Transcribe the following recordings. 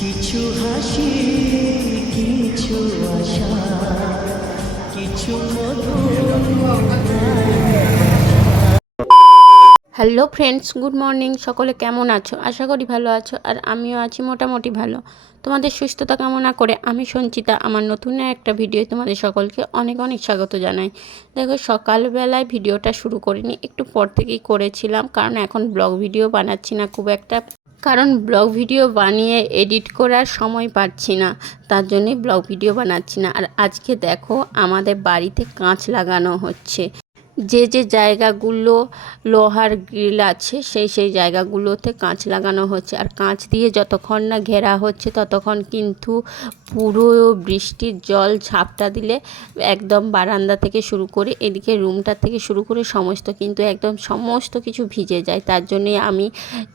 কিছু হাসি, কিছু আশা, কিছু মধুর। Hello friends, good morning. সকলে কেমন আছো? আশা করি ভালো আছো, আর আমিও আছি মোটামুটি ভালো। তোমাদের সুস্থতা কামনা করে আমি সঞ্চিতা আমার নতুন একটা ভিডিও তোমাদের সকলকে অনেক অনেক স্বাগত জানাই। দেখো, সকালবেলায় ভিডিওটা শুরু করিনি, একটু পর থেকেই করেছিলাম, কারণ এখন ব্লগ ভিডিও বানাচ্ছি না খুব একটা, কারণ ব্লগ ভিডিও বানিয়ে এডিট করার সময় পাচ্ছি না, তার জন্যই ব্লগ ভিডিও বানাচ্ছি না। আর আজকে দেখো, আমাদের বাড়িতে কাঁচ লাগানো হচ্ছে। যে যে জায়গাগুলো লোহার গ্রিল আছে সেই জায়গাগুলোতে কাঁচ লাগানো হচ্ছে। আর কাঁচ দিয়ে যতক্ষণ না ঘেরা হচ্ছে ততক্ষণ কিন্তু পুরো বৃষ্টির জল ঝাপটা দিলে একদম বারান্দা থেকে শুরু করে এদিকে রুমটা থেকে শুরু করে কিন্তু একদম সমস্ত কিছু ভিজে যায়। তার জন্যে আমি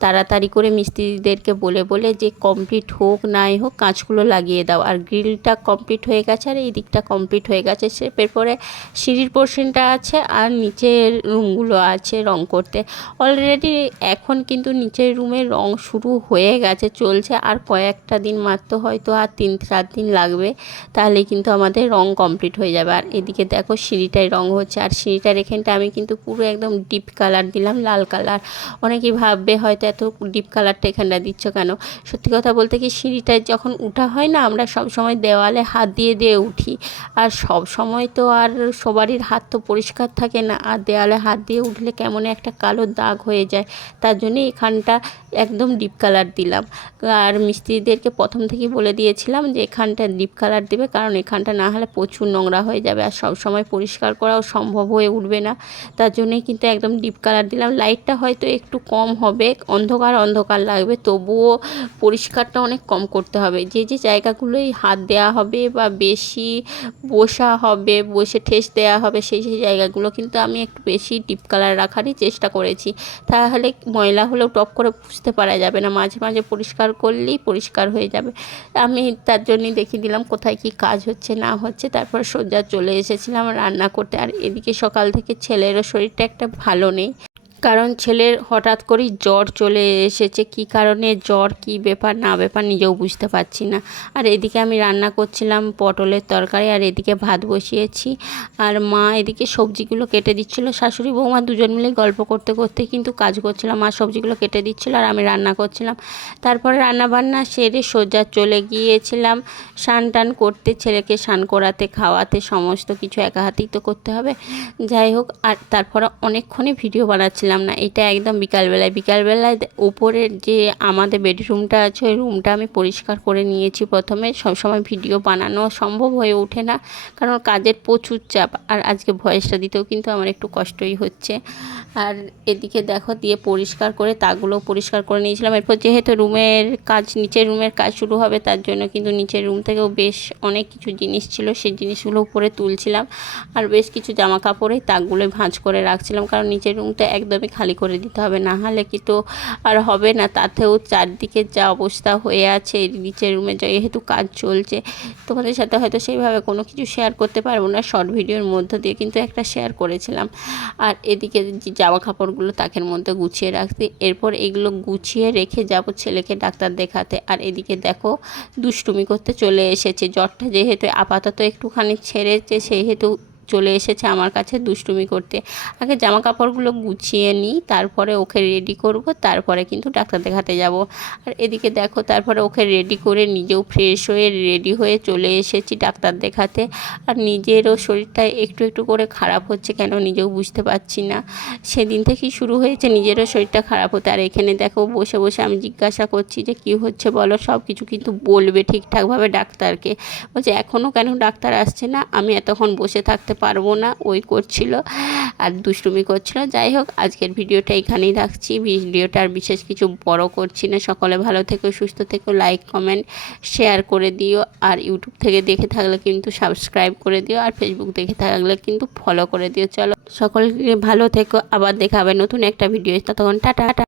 তাড়াতাড়ি করে মিস্ত্রিদেরকে বলে বলে যে কমপ্লিট হোক নাই হোক কাঁচগুলো লাগিয়ে দাও। আর গ্রিলটা কমপ্লিট হয়ে গেছে, আর এই দিকটা কমপ্লিট হয়ে গেছে। এরপরে সিঁড়ির পোর্শনটা আছে, আর নিচের রুমগুলো আছে রং করতে। অলরেডি এখন কিন্তু নিচের রুমের রং শুরু হয়ে গেছে, চলছে। আর কয়েকটা দিন মাত্র, হয়তো আর 3-4 দিন লাগবে, তাহলে কিন্তু আমাদের রং কমপ্লিট হয়ে যাবে। আর এদিকে দেখো, সিঁড়িটায় রং হচ্ছে। আর সিঁড়িটার এখানটা আমি কিন্তু পুরো একদম ডিপ কালার দিলাম, লাল কালার। অনেকেই ভাববে হয়তো এত ডিপ কালারটা এখানটা দিচ্ছ কেন। সত্যি কথা বলতে কি, সিঁড়িটায় যখন উঠা হয় না, আমরা সব সময় দেওয়ালে হাত দিয়ে দিয়ে উঠি। আর সব সময় তো আর সবারই হাত তো পরিষ্কার থাকে না, আর দেওয়ালে হাত দিয়ে উঠলে কেমন একটা কালো দাগ হয়ে যায়। তার জন্য এখানটা একদম ডিপ কালার দিলাম। আর মিস্ত্রিদেরকে প্রথম থেকেই বলে দিয়েছিলাম যে এখানটা ডিপ কালার দেবে, কারণ এখানটা না হলে প্রচুর নোংরা হয়ে যাবে, আর সব সময় পরিষ্কার করাও সম্ভব হয়ে উঠবে না। তার জন্যই কিন্তু একদম ডিপ কালার দিলাম। লাইটটা হয়তো একটু কম হবে, অন্ধকার অন্ধকার লাগবে, তবুও পরিষ্কারটা অনেক কম করতে হবে। যে যে জায়গাগুলোই হাত দেওয়া হবে বা বেশি বসা হবে, বসে ঠেস দেওয়া হবে, সেই জায়গাগুলো কিন্তু আমি একটু বেশি ডিপ কালার রাখারই চেষ্টা করেছি। তাহলে ময়লা হলেও টপ করে বুঝতে পারা যাবে না, মাঝে মাঝে পরিষ্কার করলেই পরিষ্কার হয়ে যাবে। আমি তার জন্যই দেখিয়ে দিলাম কোথায় কি কাজ হচ্ছে না হচ্ছে। তারপর সোজা চলে এসেছিলাম রান্না করতে। আর এদিকে সকাল থেকে ছেলেরও শরীরটা একটা ভালো নেই, কারণ ছেলের হঠাৎ করেই জ্বর চলে এসেছে। কি কারণে জ্বর, কি ব্যাপার না ব্যাপার নিজেও বুঝতে পারছি না। আর এদিকে আমি রান্না করছিলাম পটলের তরকারি, আর এদিকে ভাত বসিয়েছি। আর মা এদিকে সবজিগুলো কেটে দিচ্ছিল। শাশুড়ি বৌমা দুজন মিলে গল্প করতে করতে কিন্তু কাজ করছিলাম। মা সবজিগুলো কেটে দিচ্ছিল আর আমি রান্না করছিলাম। তারপরে রান্নাবান্না সেরে সোজা চলে গিয়েছিলাম স্নান টান করতে, ছেলেকে স্নান করাতে, খাওয়াতে, সমস্ত কিছু একা হাতেই তো করতে হবে। যাই হোক, আর তারপরে অনেকক্ষণই ভিডিও বানাচ্ছিলাম না। এটা একদম বিকালবেলায় উপরের যে আমাদের বেডরুমটা আছে, ওই রুমটা আমি পরিষ্কার করে নিয়েছি প্রথমে। সবসময় ভিডিও বানানো সম্ভব হয়ে ওঠে না, কারণ কাজের প্রচুর চাপ। আর আজকে ভয়েসটা দিতেও কিন্তু আমার একটু কষ্টই হচ্ছে। আর এদিকে দেখো, দিয়ে পরিষ্কার করে তাগুলো পরিষ্কার করে নিয়েছিলাম। এরপর যেহেতু নিচের রুমের কাজ শুরু হবে, তার জন্য কিন্তু নিচের রুম থেকেও বেশ অনেক কিছু জিনিস ছিল, সেই জিনিসগুলো উপরে তুলছিলাম। আর বেশ কিছু জামা কাপড়ে তাকগুলো ভাঁজ করে রাখছিলাম, কারণ নিচের রুমটা একদমই খালি করে দিতে হবে, না হলে কি তো আর হবে না। তাতেও চারদিকে যা অবস্থা হয়ে আছে নিচের রুমে, যেহেতু কাজ চলছে, তোমাদের সাথে হয়তো সেইভাবে কোনো কিছু শেয়ার করতে পারবো না, শর্ট ভিডিওর মধ্য দিয়ে কিন্তু একটা শেয়ার করেছিলাম। আর এদিকে জামা কাপড়গুলো তাকের মধ্যে গুছিয়ে রাখছি। এরপর এগুলো গুছিয়ে রেখে যাব ছেলেকে ডাক্তার দেখাতে। আর এদিকে দেখো, দুষ্টুমি করতে চলে এসেছে। জ্বরটা যেহেতু আপাতত একটুখানি ছেড়েছে, সেহেতু চলে এসেছে আমার কাছে দুষ্টুমি করতে। আগে জামা কাপড়গুলো গুছিয়ে নিই, তারপরে ওকে রেডি করব, তারপরে কিন্তু ডাক্তার দেখাতে যাব। আর এদিকে দেখো, তারপরে ওকে রেডি করে নিজেও ফ্রেশ হয়ে রেডি হয়ে চলে এসেছি ডাক্তার দেখাতে। আর নিজেরও শরীরটা একটু একটু করে খারাপ হচ্ছে, কেন নিজেও বুঝতে পারছি না। সেদিন থেকেই শুরু হয়েছে নিজেরও শরীরটা খারাপ হতে। আর এখানে দেখো, বসে বসে আমি জিজ্ঞাসা করছি যে কী হচ্ছে বলো, সব কিছু কিন্তু বলবে ঠিকঠাকভাবে ডাক্তারকে। বলছে এখনও কেন ডাক্তার আসছে না, আমি এতক্ষণ বসে থাকতে পারবো না, ওই করছিল আর দুষ্টুমি করছিল। যাই হোক, আজকের ভিডিওটা এখানেই রাখছি। ভিডিওটা আর বিশেষ কিছু বড় করছি না। সকলে ভালো থেকো, সুস্থ থেকো, লাইক কমেন্ট শেয়ার করে দিও। আর ইউটিউব থেকে দেখে থাকলে কিন্তু সাবস্ক্রাইব করে দিও, আর ফেসবুক দেখে থাকলে কিন্তু ফলো করে দিও। চলো, সকলে ভালো থেকো, আবার দেখা হবে নতুন একটা ভিডিও। ততক্ষণ টাটা।